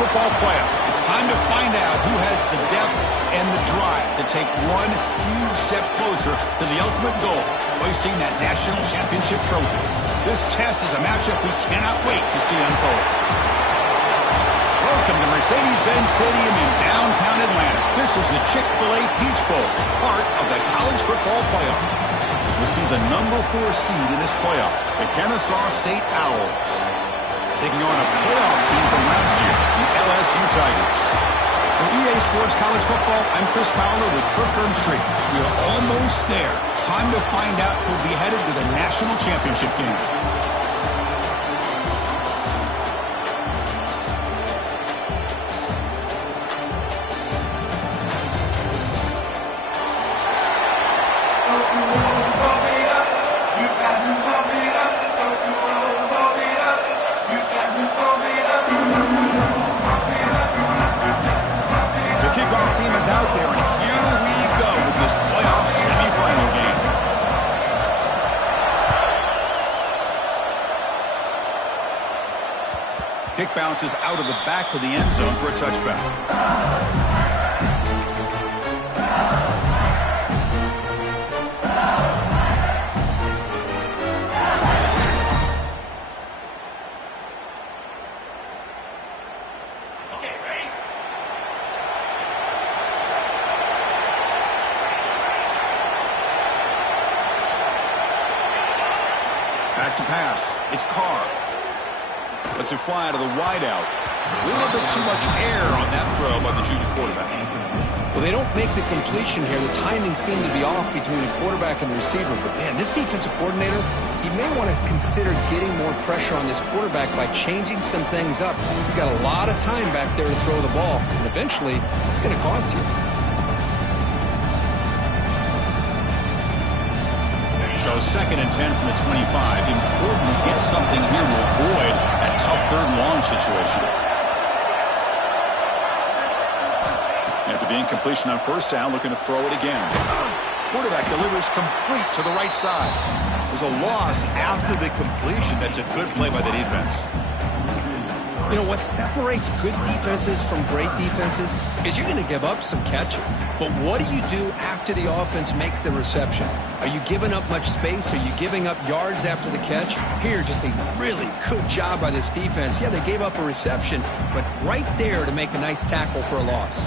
football playoff. It's time to find out who has the depth and the drive to take one huge step closer to the ultimate goal, hoisting that national championship trophy. This test is a matchup we cannot wait to see unfold. Welcome to Mercedes-Benz Stadium in downtown Atlanta. This is the Chick-fil-A Peach Bowl, part of the college football playoff. We'll see the number 4 seed in this playoff, the Kennesaw State Owls, taking on a playoff team from last year, the LSU Tigers. For EA Sports College Football, I'm Chris Fowler with Kirkland Street. We are almost there. Time to find out who'll be headed to the national championship game. Kick bounces out of the back of the end zone for a touchback. Okay, ready? Back to pass. It's Carr. Lets it fly to the wideout. A little bit too much air on that throw by the junior quarterback. Well, they don't make the completion here. The timing seemed to be off between the quarterback and the receiver. But, man, this defensive coordinator, he may want to consider getting more pressure on this quarterback by changing some things up. You've got a lot of time back there to throw the ball, and eventually it's going to cost you. So 2nd and 10 from the 25. Important to get something here to avoid that tough 3rd and long situation. After the incompletion on 1st down, looking to throw it again. Quarterback delivers complete to the right side. There's a loss after the completion. That's a good play by the defense. You know, what separates good defenses from great defenses is you're going to give up some catches. But what do you do after the offense makes the reception? Are you giving up much space? Are you giving up yards after the catch? Here, just a really good job by this defense. Yeah, they gave up a reception, but right there to make a nice tackle for a loss.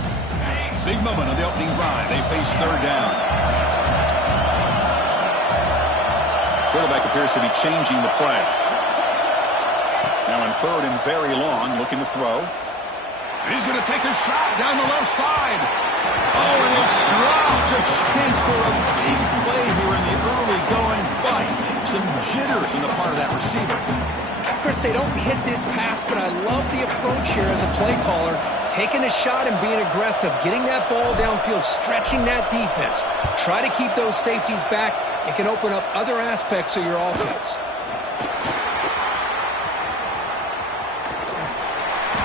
Big moment on the opening drive. They face 3rd down. Quarterback appears to be changing the play. Now in 3rd and very long, looking to throw. He's going to take a shot down the left side. Oh, and it's dropped. A chance for a big play here in the early going, but some jitters on the part of that receiver. Chris, they don't hit this pass, but I love the approach here as a play caller. Taking a shot and being aggressive, getting that ball downfield, stretching that defense. Try to keep those safeties back. It can open up other aspects of your offense.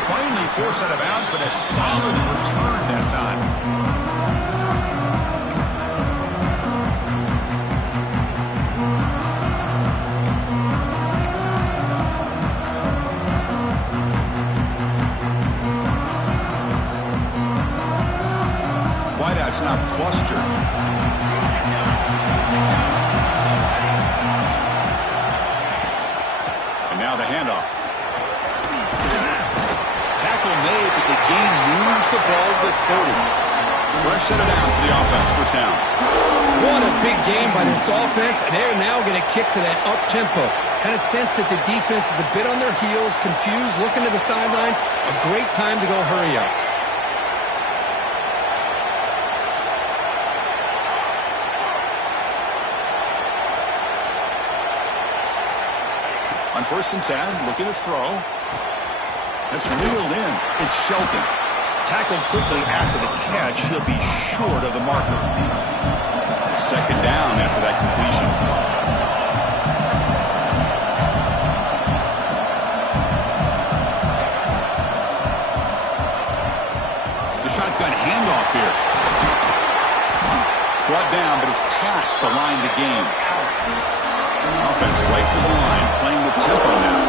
Finally forced out of bounds, but a solid return that time. Wideout's not clustered. And now the handoff. Tackle made, but the game moves the ball to 30. Fresh set of downs for the offense. 1st down. What a big game by this offense, and they're now going to kick to that up-tempo. Kind of sense that the defense is a bit on their heels, confused, looking to the sidelines. A great time to go hurry up. On 1st and 10, looking to throw. That's reeled in. It's Shelton. Tackled quickly after the catch. He'll be short of the marker. 2nd down after that completion. The shotgun handoff here. Brought down, but it's past the line to gain. Offense right to the line, playing with tempo now.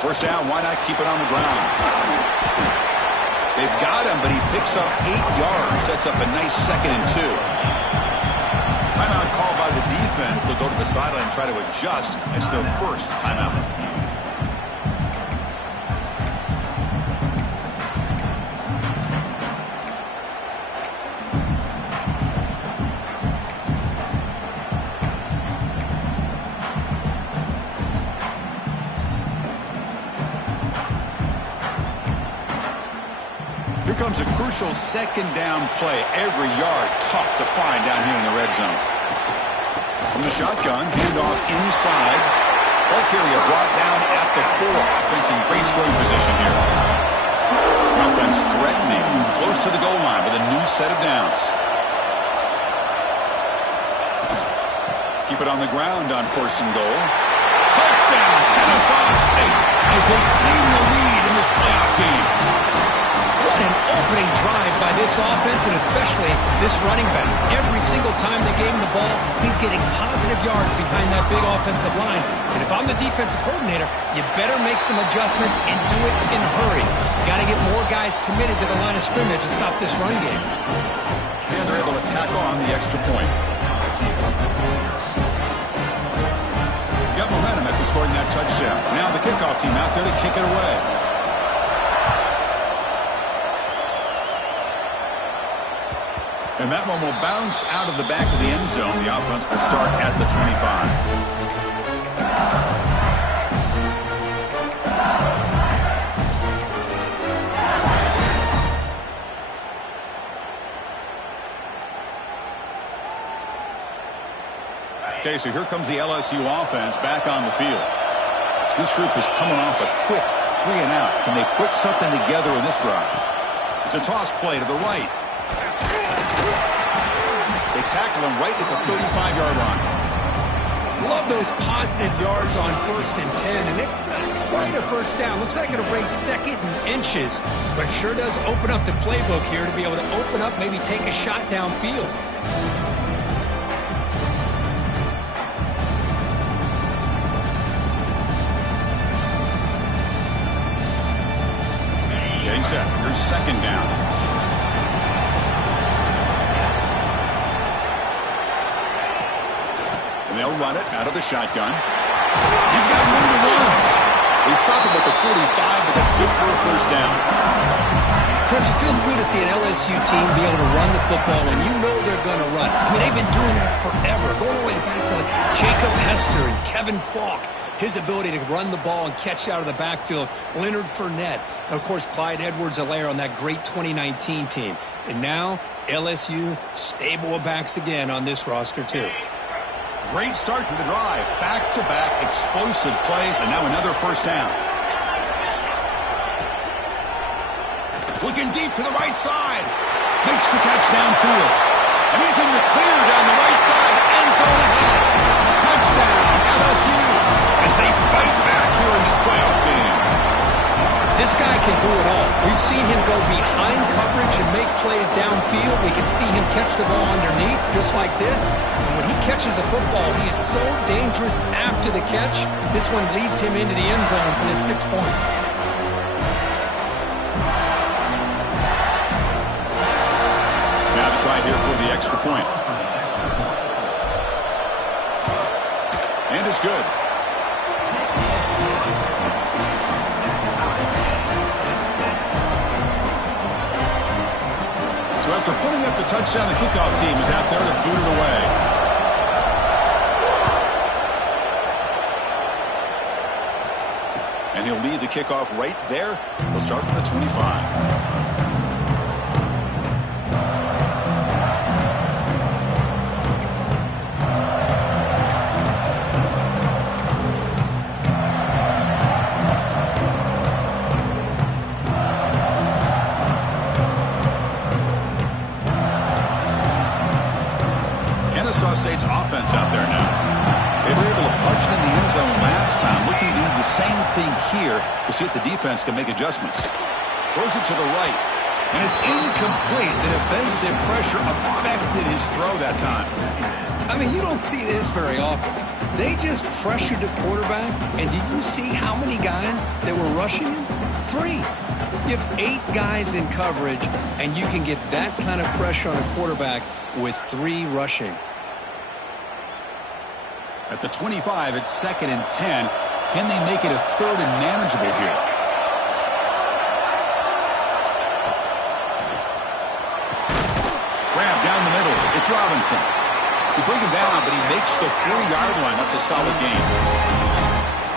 first down, why not keep it on the ground? They've got him, but he picks up 8 yards, sets up a nice 2nd and 2. Timeout called by the defense. They'll go to the sideline and try to adjust. It's their first timeout. Here comes a crucial 2nd down play. Every yard tough to find down here in the red zone. From the shotgun, handoff inside. Ball carrier brought down at the 4. Offense in great scoring position here. Offense threatening, close to the goal line with a new set of downs. Keep it on the ground on 1st and goal. Touchdown, Kennesaw State, as they claim the lead in this playoff game. What an opening drive by this offense, and especially this running back. Every single time they gave him the ball, he's getting positive yards behind that big offensive line. And if I'm the defensive coordinator, you better make some adjustments and do it in a hurry. You got to get more guys committed to the line of scrimmage and stop this run game. And they're able to tackle on the extra point. Got momentum after scoring that touchdown. Now the kickoff team out there to kick it away. And that one will bounce out of the back of the end zone. The offense will start at the 25. Okay, so here comes the LSU offense back on the field. This group is coming off a quick 3 and out. Can they put something together in this drive? It's a toss play to the right. They tackle him right at the 35-yard line. Love those positive yards on 1st and 10, and it's not quite a first down. Looks like it'll break 2nd and inches, but sure does open up the playbook here to be able to open up, maybe take a shot downfield. Getting set. Here's 2nd down. And they'll run it out of the shotgun. He's got room to run. They stop him at the 45, but that's good for a first down. Chris, it feels good to see an LSU team be able to run the football, and you know they're going to run. I mean, they've been doing that forever, going all the way back to Jacob Hester and Kevin Falk. His ability to run the ball and catch out of the backfield. Leonard Fournette. And, of course, Clyde Edwards-Helaire on that great 2019 team. And now, LSU stable of backs again on this roster, too. Great start to the drive. Back-to-back explosive plays, and now another first down. Looking deep to the right side. Makes the catch downfield. And he's in the clear down the right side. End zone ahead. Touchdown, LSU, as they fight back here in this playoff game. This guy can do it all. We've seen him go behind coverage and make plays downfield. We can see him catch the ball underneath, just like this. And when he catches a football, he is so dangerous after the catch. This one leads him into the end zone for the 6 points. Now to try here for the extra point. And it's good. So after putting up the touchdown, the kickoff team is out there to boot it away. And he'll lead the kickoff right there. He'll start from the 25. Kennesaw State's offense out there now. They were able to punch it in the end zone last time. Looking to do the same thing here to see if the defense can make adjustments. Throws it to the right. And it's incomplete. The defensive pressure affected his throw that time. I mean, you don't see this very often. They just pressured the quarterback, and did you see how many guys that were rushing him? 3. You have 8 guys in coverage, and you can get that kind of pressure on a quarterback with 3 rushing. At the 25, it's 2nd and 10. Can they make it a 3rd and manageable here? Grab down the middle. It's Robinson. They bring him down, but he makes the 4-yard line. That's a solid gain.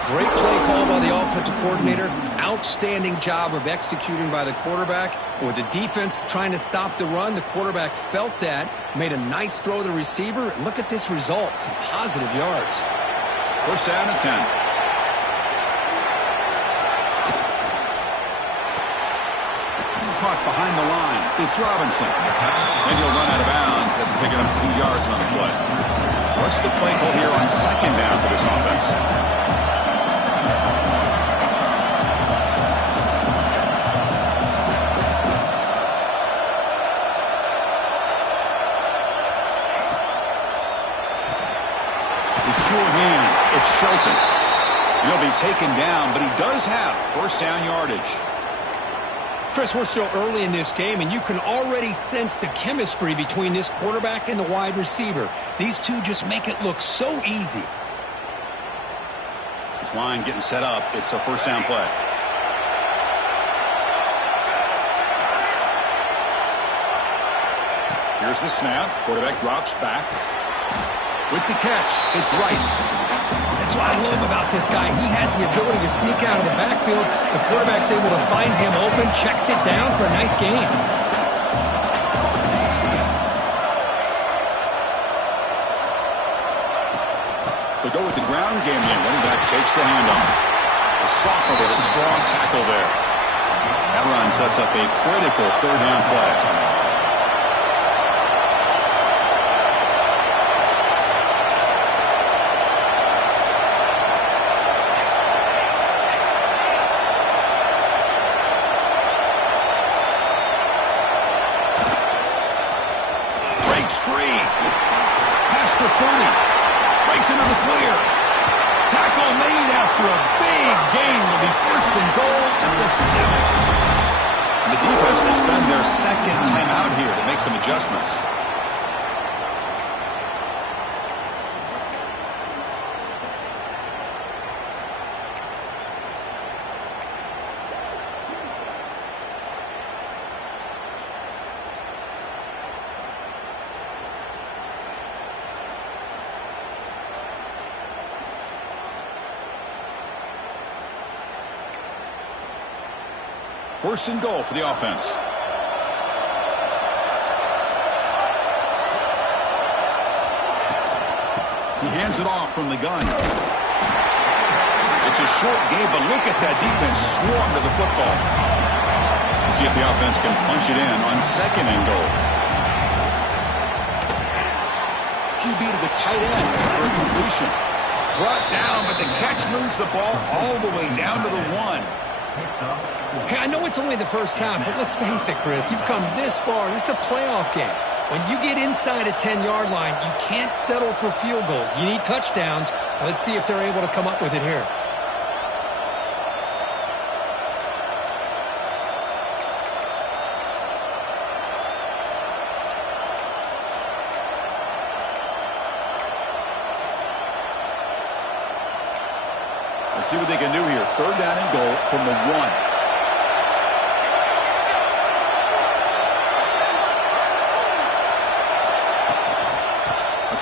Great play call by the offensive coordinator. Outstanding job of executing by the quarterback. With the defense trying to stop the run, the quarterback felt that, made a nice throw to the receiver. And look at this result. Some positive yards. 1st down and 10. Caught behind the line. It's Robinson. And he'll run out of bounds after picking up 2 yards on the play. What's the play call here on 2nd down for this offense? Sure hands. It's Shelton. He'll be taken down, but he does have 1st down yardage. Chris, we're still early in this game, and you can already sense the chemistry between this quarterback and the wide receiver. These two just make it look so easy. This line getting set up. It's a 1st down play. Here's the snap. Quarterback drops back. With the catch, it's Rice. That's what I love about this guy. He has the ability to sneak out of the backfield. The quarterback's able to find him open, checks it down for a nice gain. They go with the ground game in. Running back takes the handoff. A sophomore with a strong tackle there. That run sets up a critical 3rd down play. Free. Past the 30. Breaks into the clear. Tackle made after a big gain. Will be 1st and goal at the 7. And the defense will spend their 2nd timeout here to make some adjustments. First and goal for the offense. He hands it off from the gun. It's a short game, but look at that defense swarm to the football. Let's see if the offense can punch it in on 2nd and goal. QB to the tight end for a completion. Brought down, but the catch moves the ball all the way down to the 1. Hey, I know it's only the first half, but let's face it, Chris. You've come this far. This is a playoff game. When you get inside a 10-yard line, you can't settle for field goals. You need touchdowns. Let's see if they're able to come up with it here. Let's see what they can do here. 3rd down and goal from the 1.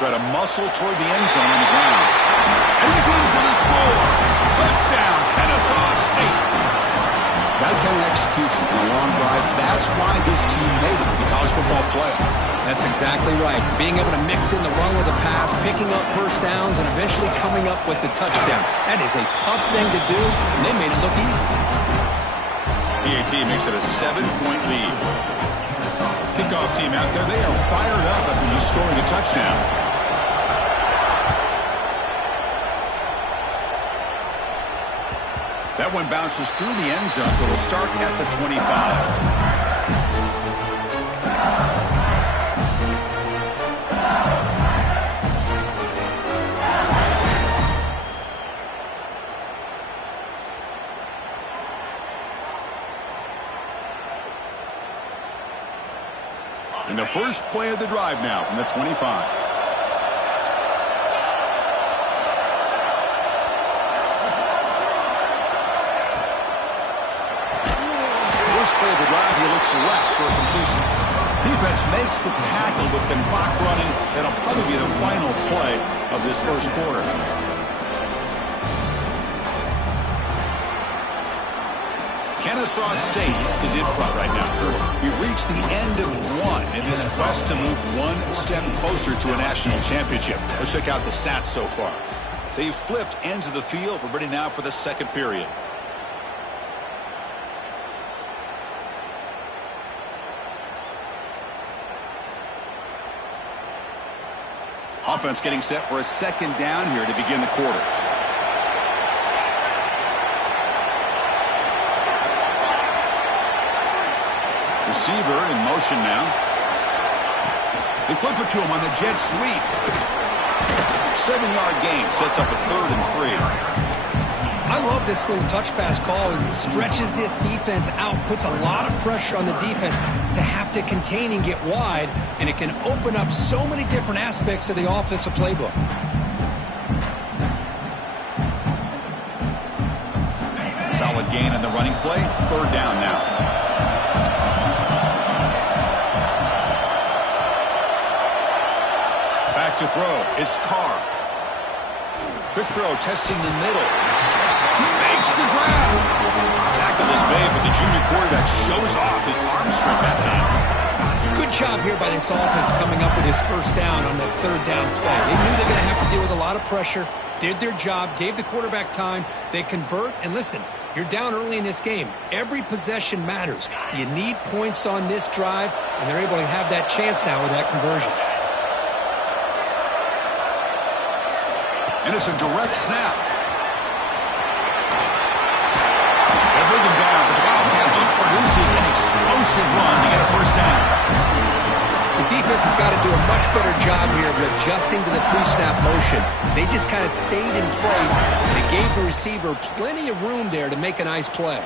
Try to muscle toward the end zone on the ground. And he's in for the score. Touchdown, Kennesaw State. That kind of execution in a long drive, that's why this team made it to the college football playoff. That's exactly right. Being able to mix in the run with the pass, picking up 1st downs, and eventually coming up with the touchdown. That is a tough thing to do, and they made it look easy. PAT makes it a 7-point lead. Kickoff team out there, they are fired up after just scoring a touchdown. That one bounces through the end zone, so it'll start at the 25. first play of the drive now from the 25. First play of the drive, he looks left for a completion. Defense makes the tackle with the clock running. That'll probably be the final play of this first quarter. Kennesaw State is in front right now. We've reached the end of one in this quest to move one step closer to a national championship. Let's check out the stats so far. They've flipped ends of the field. We're ready now for the second period. Offense getting set for a second down here to begin the quarter. Receiver in motion now. They flip it to him on the jet sweep. 7-yard gain sets up a 3rd and 3. I love this little touch pass call. It stretches this defense out, puts a lot of pressure on the defense to have to contain and get wide, and it can open up so many different aspects of the offensive playbook. Solid gain in the running play. 3rd down now. Back to throw. It's Carr. Quick throw, testing the middle. He makes the grab. Tackle is made, but the junior quarterback shows off his arm strength that time. Good job here by this offense coming up with his first down on that 3rd down play. They knew they're going to have to deal with a lot of pressure, did their job, gave the quarterback time. They convert, and listen, you're down early in this game. Every possession matters. You need points on this drive, and they're able to have that chance now with that conversion. And it's a direct snap. They're moving down, but the Wildcat produces an explosive run to get a first down. The defense has got to do a much better job here of adjusting to the pre-snap motion. They just kind of stayed in place, and it gave the receiver plenty of room there to make a nice play.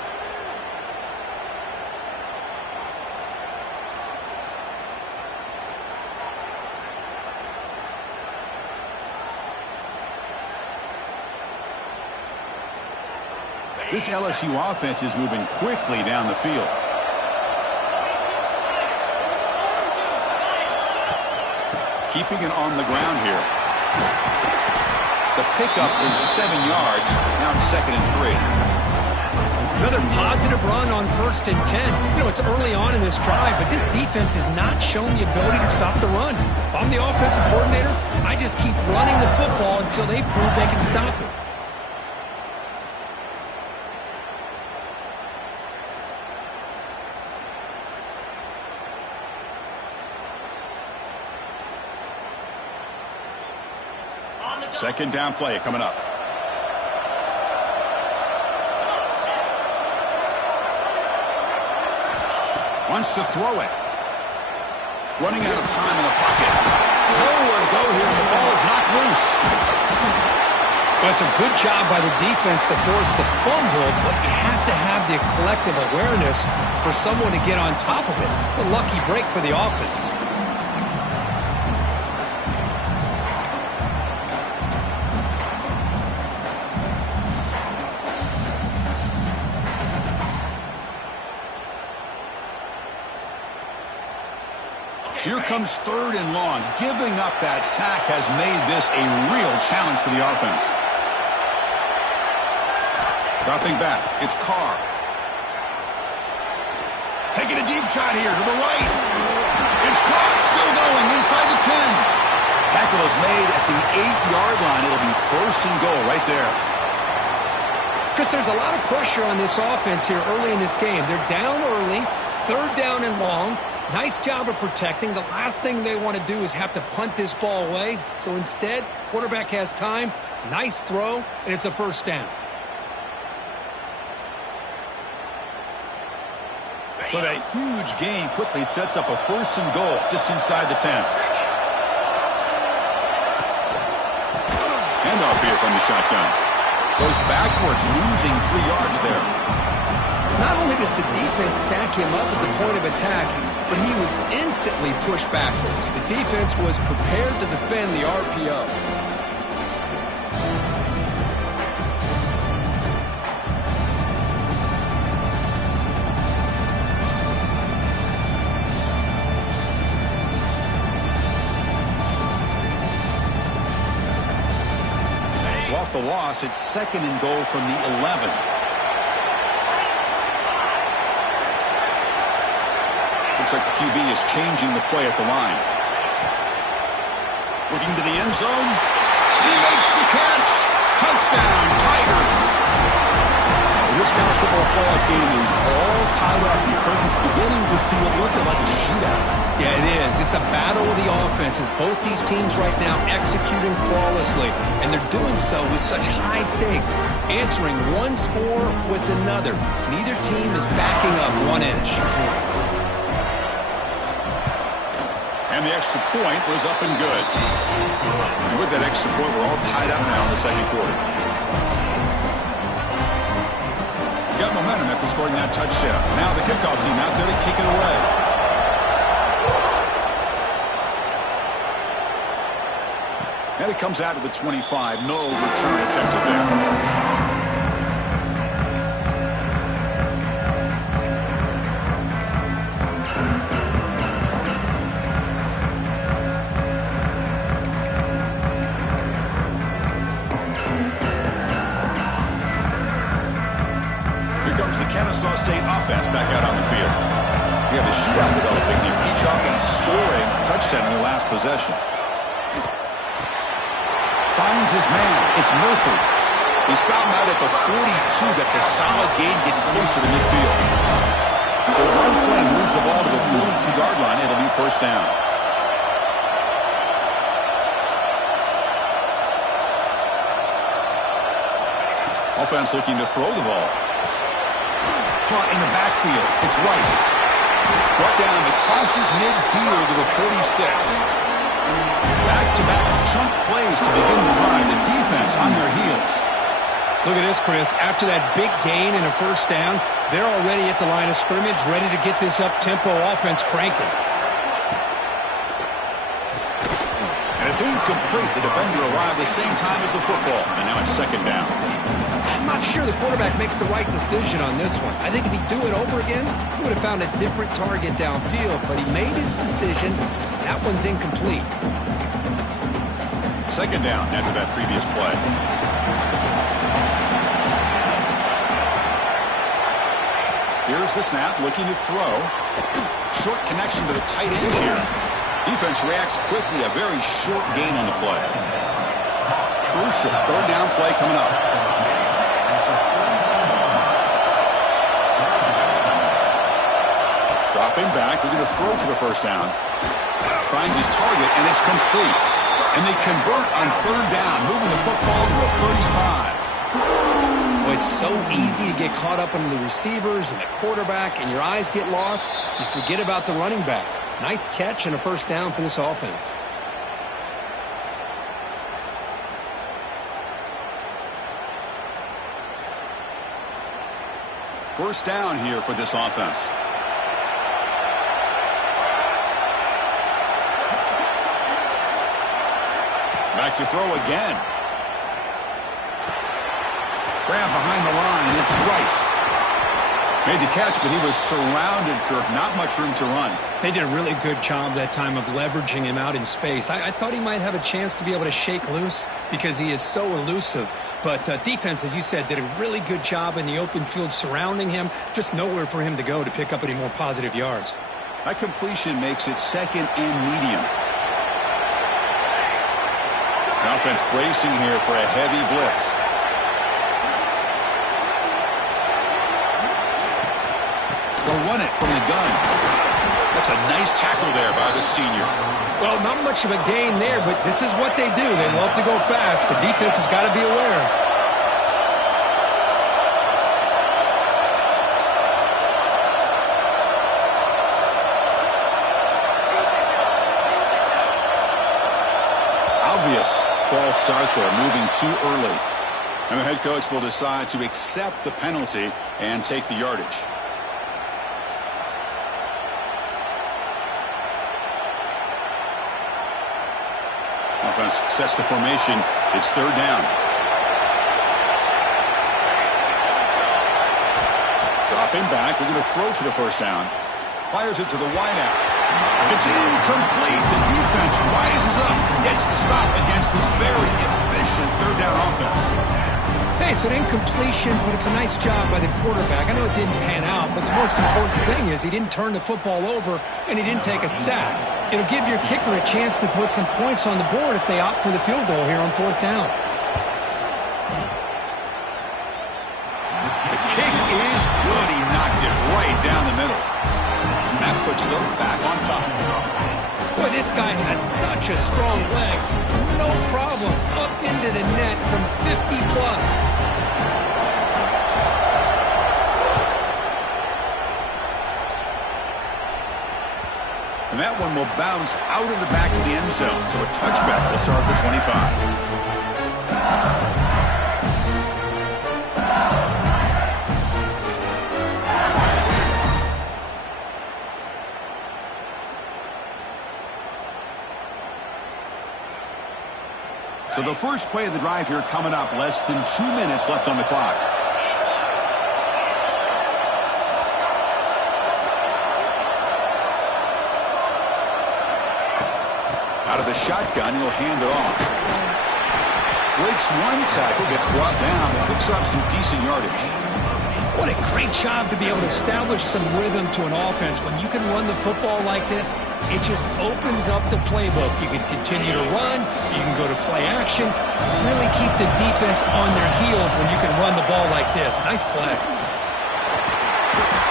This LSU offense is moving quickly down the field. Keeping it on the ground here. The pickup is 7 yards. Now it's 2nd and 3. Another positive run on 1st and 10. You know, it's early on in this drive, but this defense has not shown the ability to stop the run. If I'm the offensive coordinator, I just keep running the football until they prove they can stop it. Second down play coming up. Wants to throw it. Running out of time in the pocket. Nowhere to go here, and the ball is knocked loose. Well, it's a good job by the defense to force the fumble, but you have to have the collective awareness for someone to get on top of it. It's a lucky break for the offense. Here comes 3rd and long. Giving up that sack has made this a real challenge for the offense. Dropping back, it's Carr. Taking a deep shot here to the right. It's caught, still going inside the 10. Tackle is made at the 8-yard line. It'll be 1st and goal right there. Chris, there's a lot of pressure on this offense here early in this game. They're down early, 3rd down and long. Nice job of protecting. The last thing they want to do is have to punt this ball away. So instead, quarterback has time, nice throw, and it's a 1st down. So that huge gain quickly sets up a 1st and goal just inside the 10. Handoff here from the shotgun. Goes backwards, losing 3 yards there. Not only does the defense stack him up at the point of attack, but he was instantly pushed backwards. The defense was prepared to defend the RPO. Off the loss, it's 2nd and goal from the 11. Looks like the QB is changing the play at the line. Looking to the end zone. He makes the catch. Touchdown, Tigers. This college football playoff game is all tied up. It's beginning to feel looking like a shootout. Yeah, it is. It's a battle of the offenses. Both these teams right now executing flawlessly, and they're doing so with such high stakes, answering one score with another. Neither team is backing up 1 inch. And the extra point was up and good. And with that extra point, we're all tied up now in the second quarter. Got momentum after scoring that touchdown. Now the kickoff team out there to kick it away. And it comes out of the 25. No return attempted there. State offense back out on the field. We have a shootout developing here. Each offense scoring a touchdown in the last possession. Finds his man. It's Murphy. He stopped out at the 42. That's a solid gain getting closer to midfield. So one play moves the ball to the 42-yard line. It'll be first down. Offense looking to throw the ball. Caught in the backfield. It's Rice. Brought down that crosses midfield to the 46. Back-to-back chunk plays to begin the drive. The defense on their heels. Look at this, Chris. After that big gain and a first down, they're already at the line of scrimmage, ready to get this up-tempo offense cranking. And it's incomplete. The defender arrived the same time as the football. And now it's second down. I'm not sure the quarterback makes the right decision on this one. I think if he'd do it over again, he would have found a different target downfield, but he made his decision. That one's incomplete. Second down after that previous play. Here's the snap, looking to throw. Short connection to the tight end here. Defense reacts quickly, a very short gain on the play. Crucial third down play coming up. Dropping back, we're going to throw for the first down. Finds his target, and it's complete. And they convert on third down, moving the football to the 35. Well, it's so easy to get caught up in the receivers and the quarterback, and your eyes get lost. You forget about the running back. Nice catch and a first down for this offense. First down here for this offense. Back to throw again. Grab behind the line. It's Rice. Made the catch, but he was surrounded, Kirk. Not much room to run. They did a really good job that time of leveraging him out in space. I thought he might have a chance to be able to shake loose because he is so elusive. But defense, as you said, did a really good job in the open field surrounding him. Just nowhere for him to go to pick up any more positive yards. That completion makes it second and medium. The offense bracing here for a heavy blitz. They'll run it from the gun. That's a nice tackle there by the senior. Well, not much of a gain there, but this is what they do. They love to go fast. The defense has got to be aware. Obvious false start there, moving too early. And the head coach will decide to accept the penalty and take the yardage. offense sets the formation. It's third down. Dropping back, they're going to throw for the first down. Fires it to the wideout. It's incomplete. The defense rises up, gets the stop against this very efficient third down offense. Hey, it's an incompletion, but it's a nice job by the quarterback. I know it didn't pan out, but the most important thing is he didn't turn the football over and he didn't take a sack. It'll give your kicker a chance to put some points on the board if they opt for the field goal here on fourth down. The kick is good. He knocked it right down the middle. And that puts them back on top. Boy, this guy has such a strong leg. No problem. Up into the net from 50 plus. And that one will bounce out of the back of the end zone. So a touchback will start the 25. So the first play of the drive here coming up. Less than 2 minutes left on the clock. Out of the shotgun, he'll hand it off. Breaks one tackle, gets brought down, and picks up some decent yardage. What a great job to be able to establish some rhythm to an offense. When you can run the football like this, it just opens up the playbook. You can continue to run, you can go to play action, really keep the defense on their heels when you can run the ball like this. Nice play.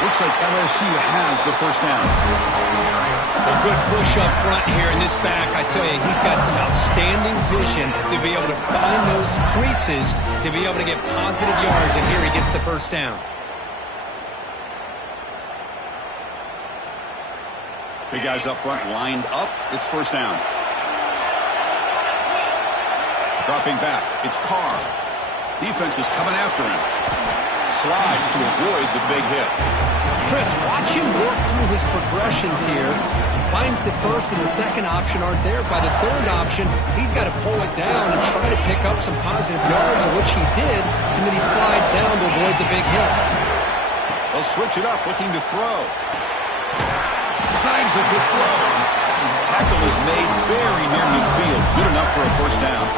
Looks like LSU has the first down. A good push up front here in this back. I tell you, he's got some outstanding vision to be able to find those creases, to be able to get positive yards, and here he gets the first down. Big guys up front lined up. It's first down. Dropping back. It's Carr. Defense is coming after him. Slides to avoid the big hit. Chris, watch him work through his progressions here. Finds the first and the second option aren't there. By the third option, he's got to pull it down and try to pick up some positive yards, which he did, and then he slides down to avoid the big hit. They'll switch it up, looking to throw. Snags a good throw. Tackle is made very near midfield. Good enough for a first down.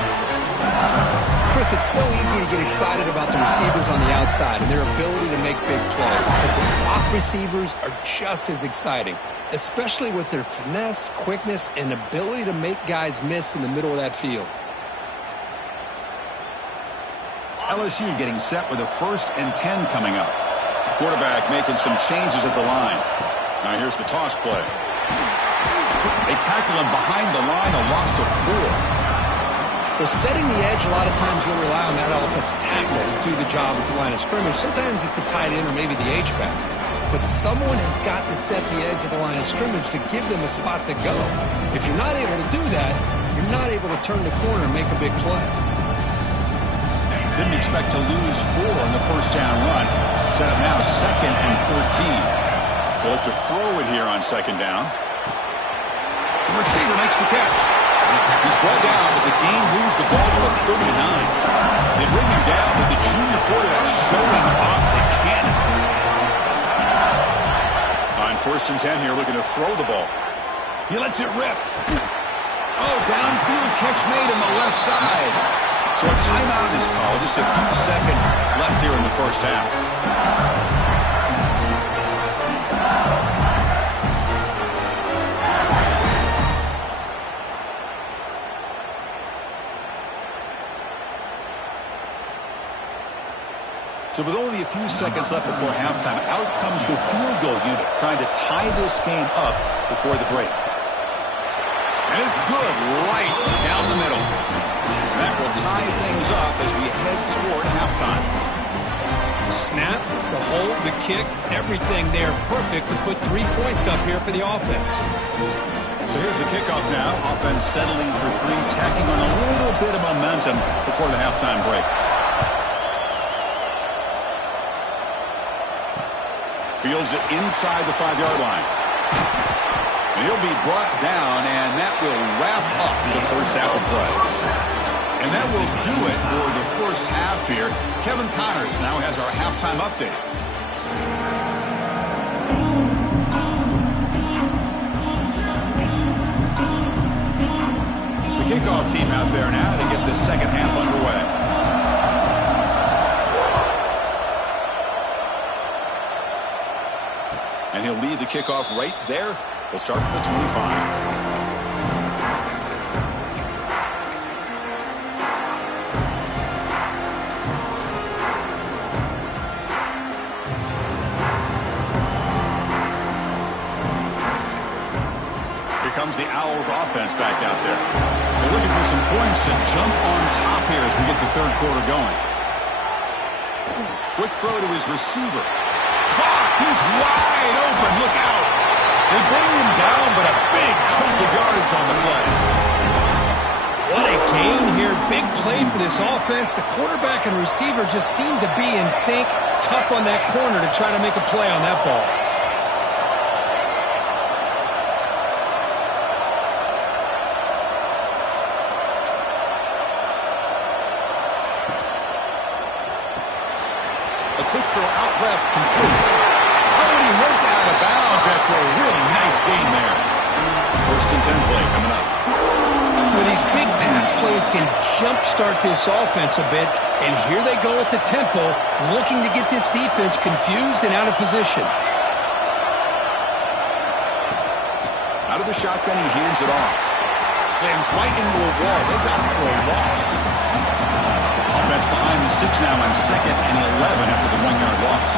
Chris, it's so easy to get excited about the receivers on the outside and their ability to make big plays. But the slot receivers are just as exciting, especially with their finesse, quickness, and ability to make guys miss in the middle of that field. LSU getting set with a 1st and 10 coming up. Quarterback making some changes at the line. Now here's the toss play. They tackle him behind the line, a loss of 4. Well, setting the edge, a lot of times we'll rely on that offensive tackle to do the job at the line of scrimmage. Sometimes it's a tight end or maybe the H-back. But someone has got to set the edge of the line of scrimmage to give them a spot to go. If you're not able to do that, you're not able to turn the corner and make a big play. Didn't expect to lose 4 on the first down run. Set up now 2nd and 14. They'll look to throw it here on 2nd down. The receiver makes the catch. He's brought down, but the game moves the ball to the 39. They bring him down with the junior quarterback showing off the cannon. On 1st and 10 here, looking to throw the ball. He lets it rip. Oh, downfield catch made on the left side. So a timeout is called. Just a few seconds left here in the first half. So with only a few seconds left before halftime, out comes the field goal unit, trying to tie this game up before the break. And it's good, right down the middle. That will tie things up as we head toward halftime. Snap, the hold, the kick, everything there perfect to put 3 points up here for the offense. So here's the kickoff now. Offense settling for 3, tacking on a little bit of momentum before the halftime break. Fields it inside the 5-yard line. And he'll be brought down, and that will wrap up the first snap of play. And that will do it for the first half here. Kevin Connors now has our halftime update. The kickoff team out there now to get this second half underway. And he'll lead the kickoff right there. He'll start at the 25. Comes the Owls offense back out there. They're looking for some points to jump on top here as we get the third quarter going. Quick throw to his receiver. Caught! He's wide open. Look out. They bring him down, but a big chunk of yards on the play. What a gain here. Big play for this offense. The quarterback and receiver just seem to be in sync. Tough on that corner to try to make a play on that ball. Quick throw out left, complete. Oh, and he heads out of bounds after a really nice gain there. First and 10 play coming up. Well, these big pass plays can jumpstart this offense a bit, and here they go at the tempo, looking to get this defense confused and out of position. Out of the shotgun, he hands it off. Slams right into a wall. They got him for a loss. Offense behind the 6 now on 2nd and 11 after the 1-yard loss.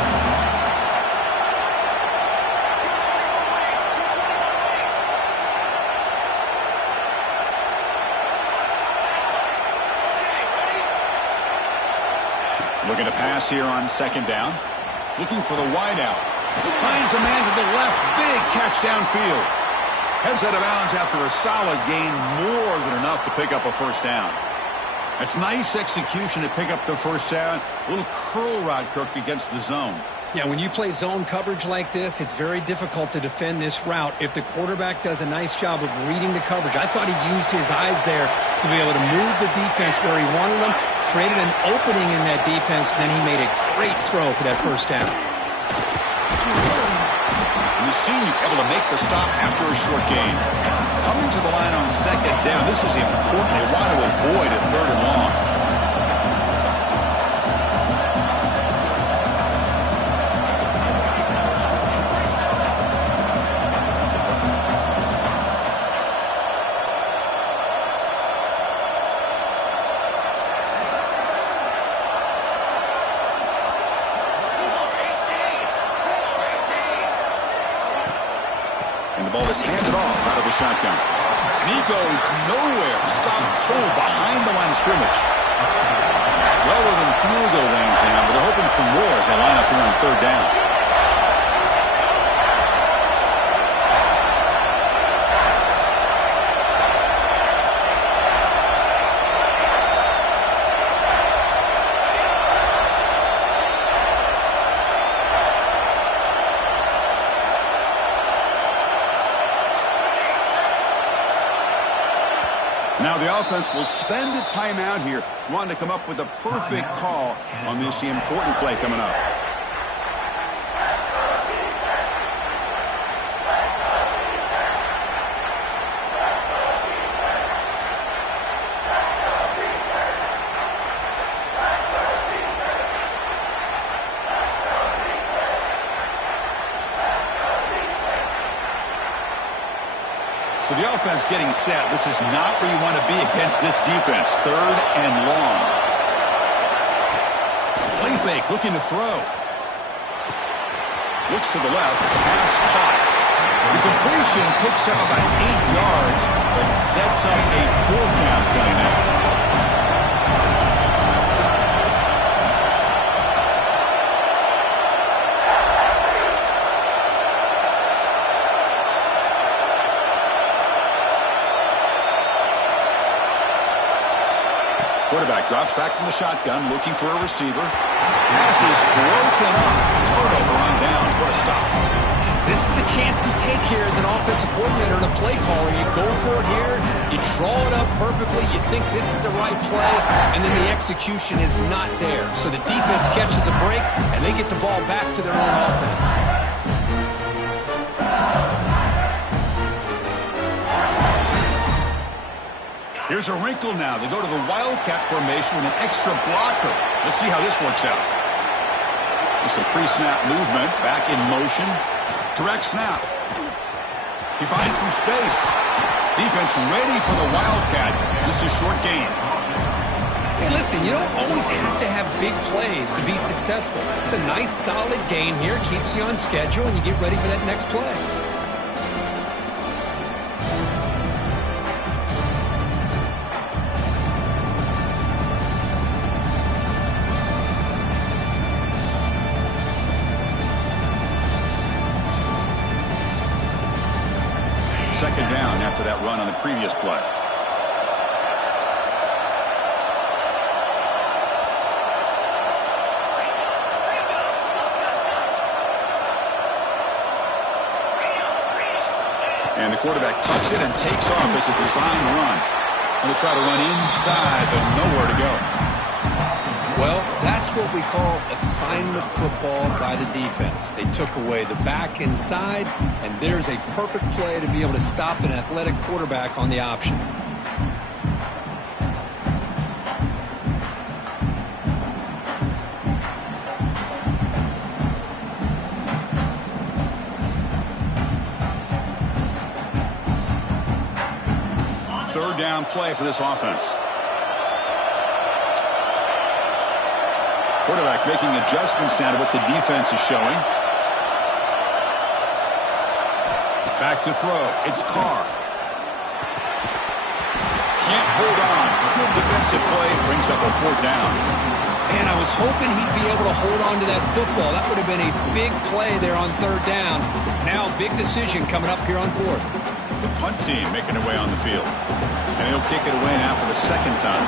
Looking to pass here on 2nd down. Looking for the wideout. He finds a man to the left. Big catch downfield. Heads out of bounds after a solid gain, more than enough to pick up a first down. It's nice execution to pick up the first down. A little curl rod, Kirk, against the zone. Yeah, when you play zone coverage like this, it's very difficult to defend this route if the quarterback does a nice job of reading the coverage. I thought he used his eyes there to be able to move the defense where he wanted them, created an opening in that defense, and then he made a great throw for that first down. The senior able to make the stop after a short gain. Coming to the line on 2nd down. This is important. They want to avoid a 3rd and long. And the ball is handed off out of the shotgun. And he goes nowhere. Stopped cold behind the line of scrimmage. Well within field goal range now, but they're hoping for more as they line up here on 3rd down. Now the offense will spend a timeout here, wanting to come up with a perfect call on this important play coming up. So the offense getting set. This is not where you want to be against this defense. 3rd and long. Play fake, looking to throw. Looks to the left, pass caught. The completion picks up about 8 yards, but sets up a 4-count play now. Quarterback drops back from the shotgun, looking for a receiver. Pass is broken up. Turnover on downs. What a stop. This is the chance you take here as an offensive coordinator and a play caller. You go for it here, you draw it up perfectly, you think this is the right play, and then the execution is not there. So the defense catches a break, and they get the ball back to their own offense. Here's a wrinkle now. They go to the Wildcat formation with an extra blocker. Let's see how this works out. With some pre-snap movement, back in motion. Direct snap. He finds some space. Defense ready for the Wildcat. Just a short gain. Hey, listen, you don't always have to have big plays to be successful. It's a nice, solid game here. Keeps you on schedule, and you get ready for that next play. Second down after that run on the previous play. And the quarterback tucks it and takes off as a design run. Going to try to run inside, but nowhere to go. Well, that's what we call assignment football by the defense. They took away the back inside, and there's a perfect play to be able to stop an athletic quarterback on the option. Third down play for this offense. Quarterback making adjustments down to what the defense is showing. Back to throw. It's Carr. Can't hold on. Good defensive play. Brings up a fourth down. Man, I was hoping he'd be able to hold on to that football. That would have been a big play there on third down. Now, big decision coming up here on fourth. The punt team making their way on the field. And he'll kick it away now for the second time.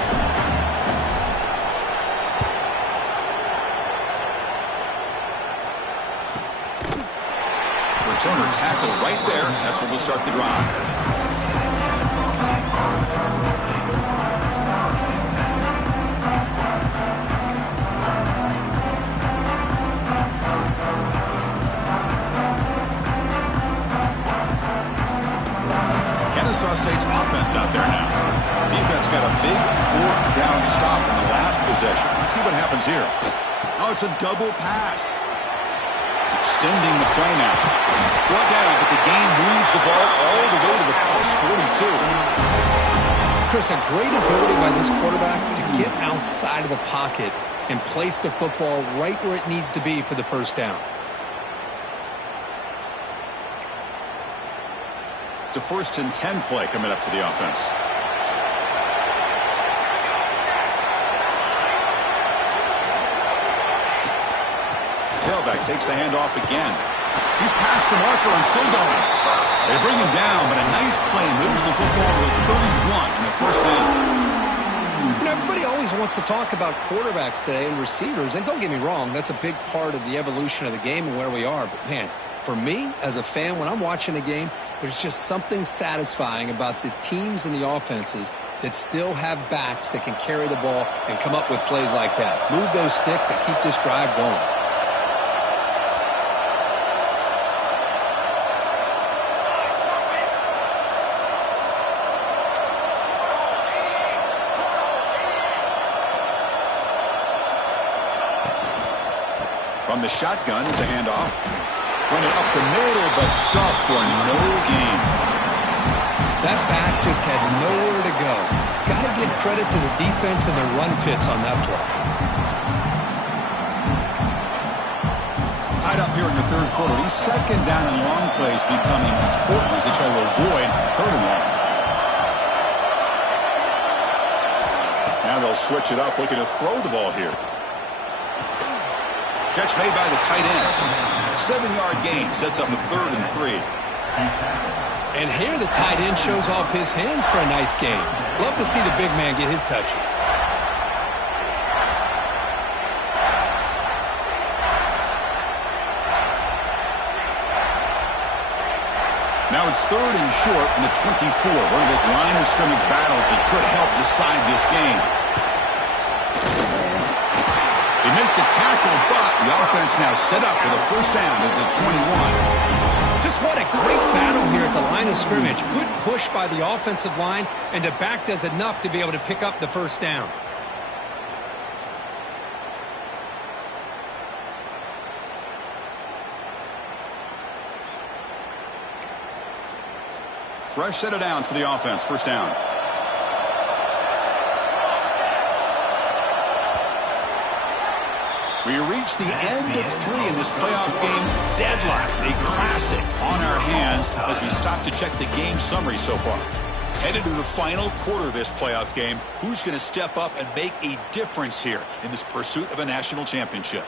Returner tackle right there. That's what will start the drive. Kennesaw State's offense out there now. Defense got a big fourth down stop in the last possession. Let's see what happens here. Oh, it's a double pass. Extending the play now. Brought down, but the game moves the ball all the way to the +42. Chris, a great ability by this quarterback to get outside of the pocket and place the football right where it needs to be for the first down. It's a 1st and 10 play coming up for the offense. Tailback takes the handoff again. He's past the marker and still going. They bring him down, but a nice play moves the football to 31 and a first down. You know, everybody always wants to talk about quarterbacks today and receivers, and don't get me wrong, that's a big part of the evolution of the game and where we are. But, man, for me, as a fan, when I'm watching a game, there's just something satisfying about the teams and the offenses that still have backs that can carry the ball and come up with plays like that. Move those sticks and keep this drive going. From the shotgun, it's a handoff. Run it up the middle, but stuffed for no gain. That back just had nowhere to go. Got to give credit to the defense and their run fits on that play. Tied up here in the third quarter. These second down and long plays become important as they try to avoid third and long. Now they'll switch it up, looking to throw the ball here. Catch made by the tight end. 7-yard gain sets up a 3rd and 3. And here the tight end shows off his hands for a nice game. Love to see the big man get his touches. Now it's 3rd and short from the 24. One of those line of scrimmage battles that could help decide this game. They make the tackle, but the offense now set up with a first down at the 21. Just what a great battle here at the line of scrimmage. Good push by the offensive line, and the back does enough to be able to pick up the first down. Fresh set of downs for the offense. First down. We reach the end of 3 in this playoff game. Deadlock, a classic on our hands as we stop to check the game summary so far. Headed to the final quarter of this playoff game. Who's going to step up and make a difference here in this pursuit of a national championship?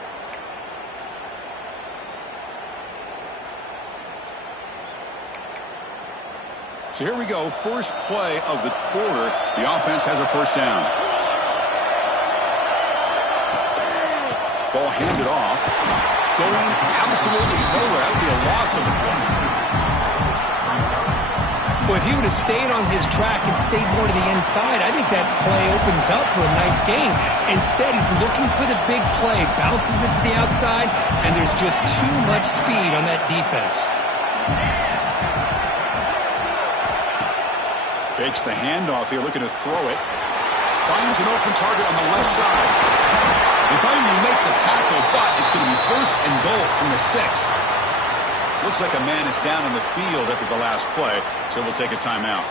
So here we go. First play of the quarter. The offense has a first down. Ball handed off. Going absolutely nowhere. That would be a loss of the play. Well, if he would have stayed on his track and stayed more to the inside, I think that play opens up for a nice game. Instead, he's looking for the big play. Bounces it to the outside, and there's just too much speed on that defense. Fakes the handoff here, looking to throw it. Finds an open target on the left side. They finally make the tackle, but it's going to be 1st and goal from the 6. Looks like a man is down on the field after the last play, so we'll take a timeout.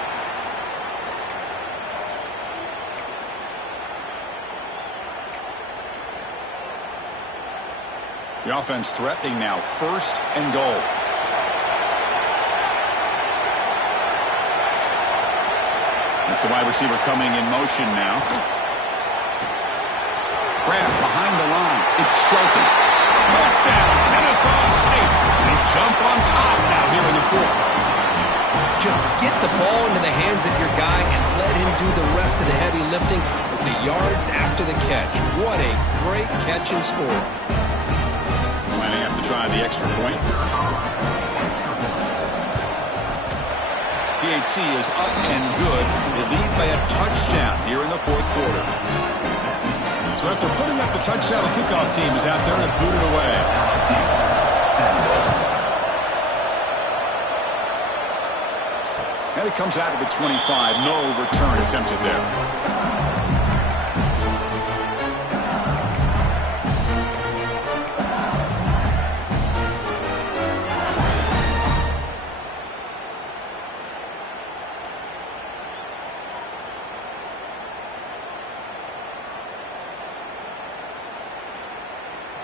The offense threatening now, 1st and goal. It's the wide receiver coming in motion now. Grant behind the line. It's Shelton. Touchdown, Kennesaw State. They jump on top now here in the 4th. Just get the ball into the hands of your guy and let him do the rest of the heavy lifting with the yards after the catch. What a great catch and score. Might have to try the extra point. PAT is up and good. They lead by a touchdown here in the 4th quarter. So after putting up the touchdown, the kickoff team is out there to boot it away. And it comes out of the 25. No return attempted there.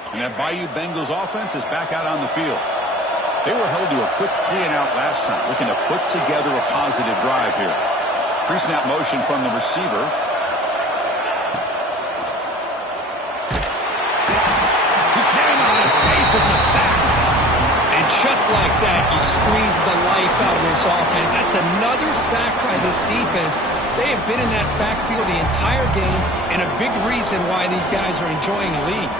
And that Bayou Bengals offense is back out on the field. They were held to a quick 3-and-out last time, looking to put together a positive drive here. Pre-snap motion from the receiver. He cannot escape. It's a sack. And just like that, you squeeze the life out of this offense. That's another sack by this defense. They have been in that backfield the entire game, and a big reason why these guys are enjoying the lead.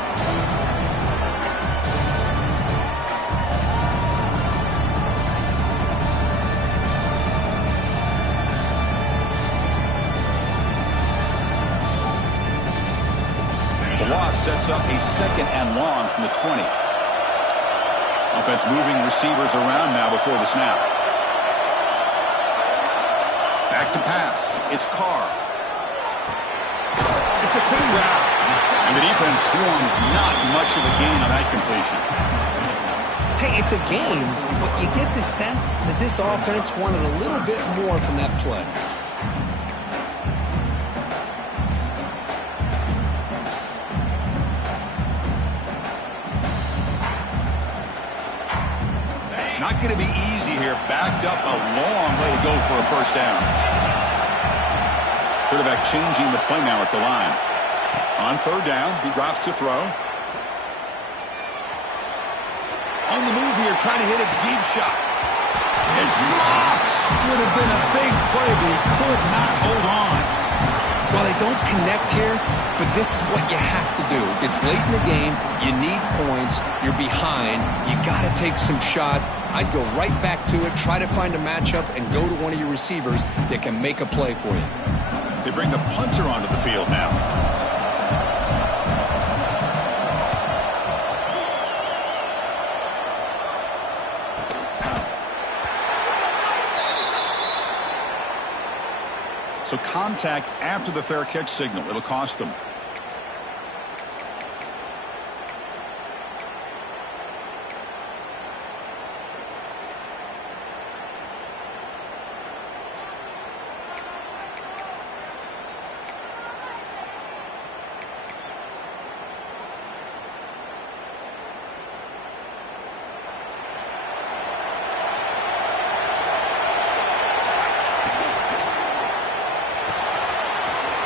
Sets up a 2nd and long from the 20. Offense moving receivers around now before the snap. Back to pass. It's Carr. It's a quick route. And the defense swarms not much of a gain on that completion. Hey, it's a game, but you get the sense that this offense wanted a little bit more from that play. Not going to be easy here. Backed up a long way to go for a first down. Quarterback changing the play now at the line. On 3rd down, he drops to throw. On the move here, trying to hit a deep shot. It's dropped. Would have been a big play, but he could not hold on. Well, they don't connect here, but this is what you have to do. It's late in the game. You need points. You're behind. You got to take some shots. I'd go right back to it, try to find a matchup, and go to one of your receivers that can make a play for you. They bring the punter onto the field now. So contact after the fair catch signal. It'll cost them.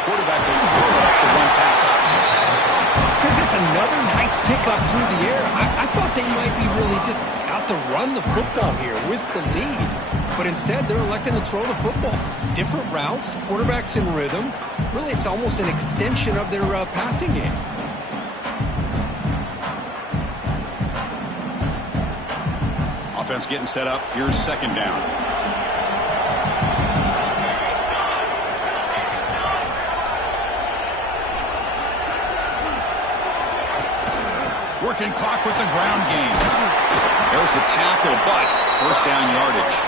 Quarterback goes up the one pass outside. Chris, it's another nice pickup through the air. I thought they might be really just out to run the football here with the lead. But instead, they're electing to throw the football. Different routes, quarterbacks in rhythm. Really, it's almost an extension of their passing game. Offense getting set up. Here's second down. Working clock with the ground game. There's the tackle, but first down yardage.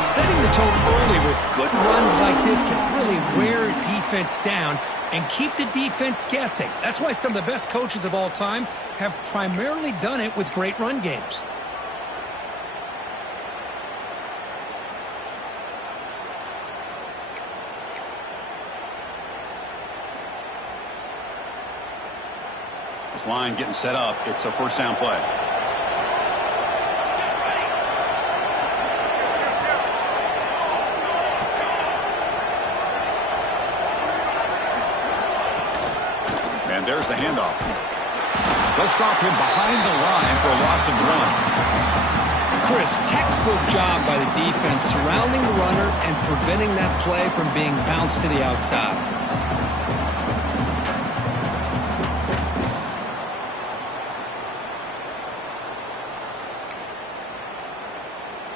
Setting the tone early with good runs like this can really wear a defense down and keep the defense guessing. That's why some of the best coaches of all time have primarily done it with great run games. This line getting set up. It's a first down play. And there's the handoff. They'll stop him behind the line for a loss of one. Chris, textbook job by the defense surrounding the runner and preventing that play from being bounced to the outside.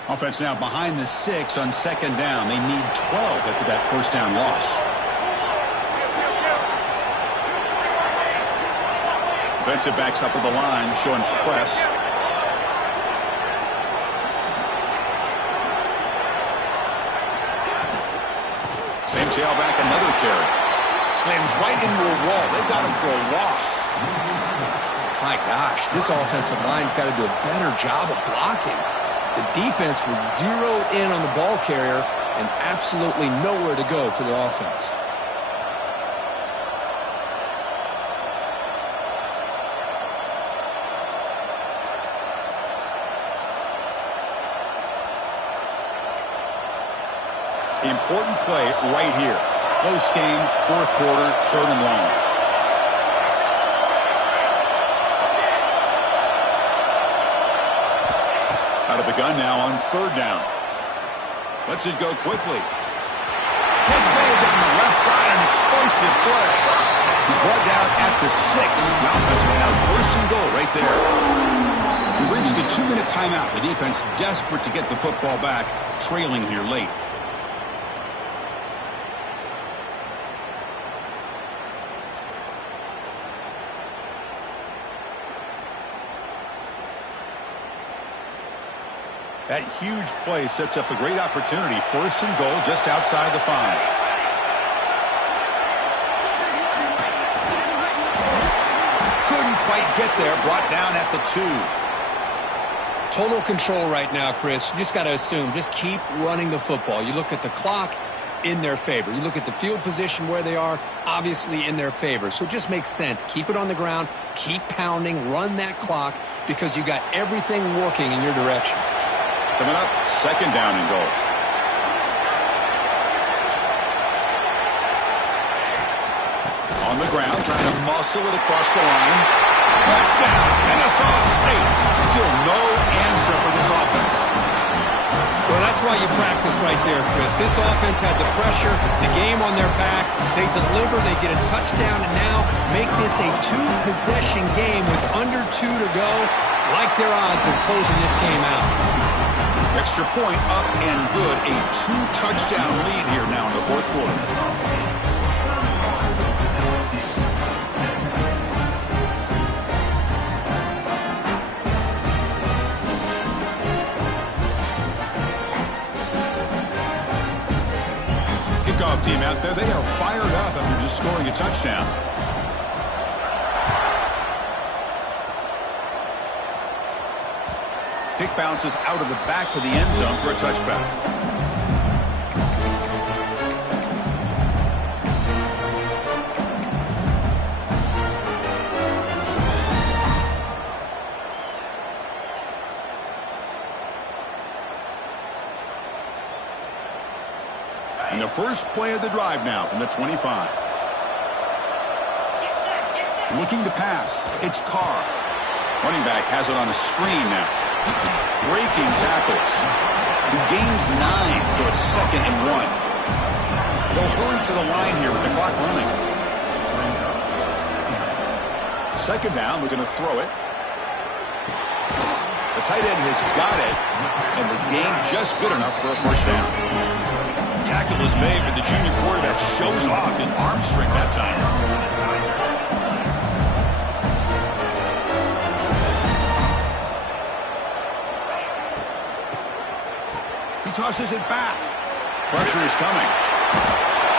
Offense now behind the 6 on second down. They need 12 after that first down loss. Defensive backs up at the line, showing press. Same tailback, another carry. Slams right into a wall. They've got him for a loss. My gosh, this offensive line's got to do a better job of blocking. The defense was zeroed in on the ball carrier and absolutely nowhere to go for the offense. The important play right here. Close game, fourth quarter, third and long. Out of the gun now on third down. Lets it go quickly. Catch made down the left side, an explosive play. He's brought down at the 6. The offense will have first and goal right there. We've reached the 2-minute timeout. The defense desperate to get the football back, trailing here late. That huge play sets up a great opportunity. First and goal just outside the 5. Couldn't quite get there. Brought down at the 2. Total control right now, Chris. You just got to assume. Just keep running the football. You look at the clock, in their favor. You look at the field position where they are, obviously in their favor. So it just makes sense. Keep it on the ground. Keep pounding. Run that clock because you got everything working in your direction. Coming up, second down and goal. On the ground, trying to muscle it across the line. Touchdown, Kennesaw State. Still no answer for this offense. Well, that's why you practice right there, Chris. This offense had the pressure, the game on their back. They deliver, they get a touchdown, and now make this a two-possession game with under 2 to go. Like their odds of closing this game out. Extra point up and good. A 2-touchdown lead here now in the fourth quarter. Kickoff team out there. They are fired up after just scoring a touchdown. Kick bounces out of the back of the end zone for a touchback. And the first play of the drive now from the 25. Looking to pass. It's Carr. Running back has it on a screen now. Breaking tackles. He gains 9, so it's 2nd and 1. They'll hurry to the line here with the clock running. 2nd down, we're going to throw it. The tight end has got it, and the gain just good enough for a first down. Tackle is made, but the junior quarterback shows off his arm strength that time. Tosses it back. Pressure is coming.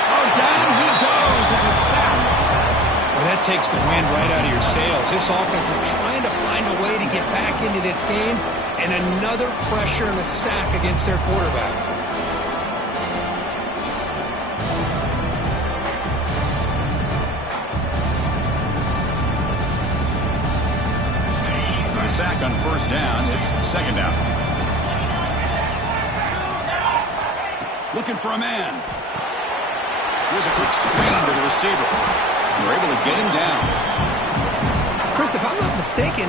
Oh, down he goes. It's a sack. Well, that takes the wind right out of your sails. This offense is trying to find a way to get back into this game, and another pressure and a sack against their quarterback. A sack on first down. It's 2nd down. Looking for a man. Here's a quick screen to the receiver. You're able to get him down. Chris, if I'm not mistaken,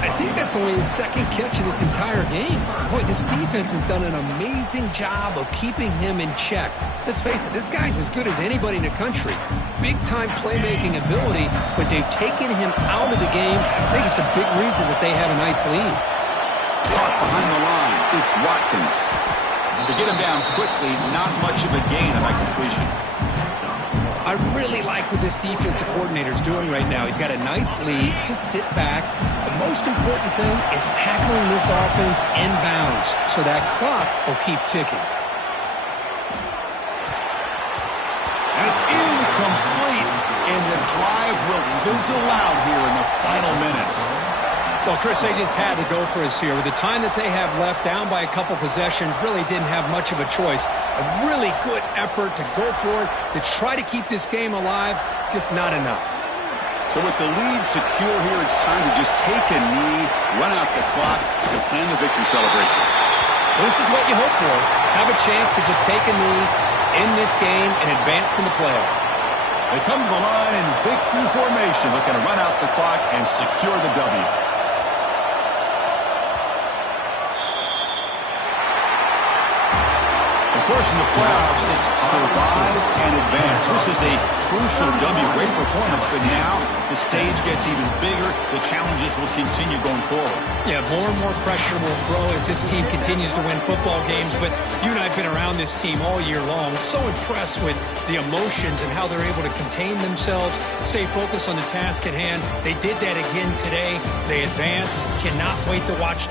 I think that's only his 2nd catch of this entire game. Boy, this defense has done an amazing job of keeping him in check. Let's face it, this guy's as good as anybody in the country. Big-time playmaking ability, but they've taken him out of the game. I think it's a big reason that they have a nice lead. Caught behind the line. It's Watkins. To get him down quickly, not much of a gain on that completion. I really like what this defensive coordinator is doing right now. He's got a nice lead. Just sit back. The most important thing is tackling this offense inbounds so that clock will keep ticking. And it's incomplete, and the drive will fizzle out here in the final minutes. Well, Chris, they just had to go for us here. With the time that they have left, down by a couple possessions, really didn't have much of a choice. A really good effort to go for it, to try to keep this game alive, just not enough. So with the lead secure here, it's time to just take a knee, run out the clock, and plan the victory celebration. Well, this is what you hope for. Have a chance to just take a knee, end this game, and advance in the playoff. They come to the line in victory formation, looking to run out the clock and secure the W. Of course, in the playoffs, it's survive and advance. This is a crucial W. Great performance, but now the stage gets even bigger. The challenges will continue going forward. Yeah, more and more pressure will grow as this team continues to win football games. But you and I have been around this team all year long. So impressed with the emotions and how they're able to contain themselves, stay focused on the task at hand. They did that again today. They advance. Cannot wait to watch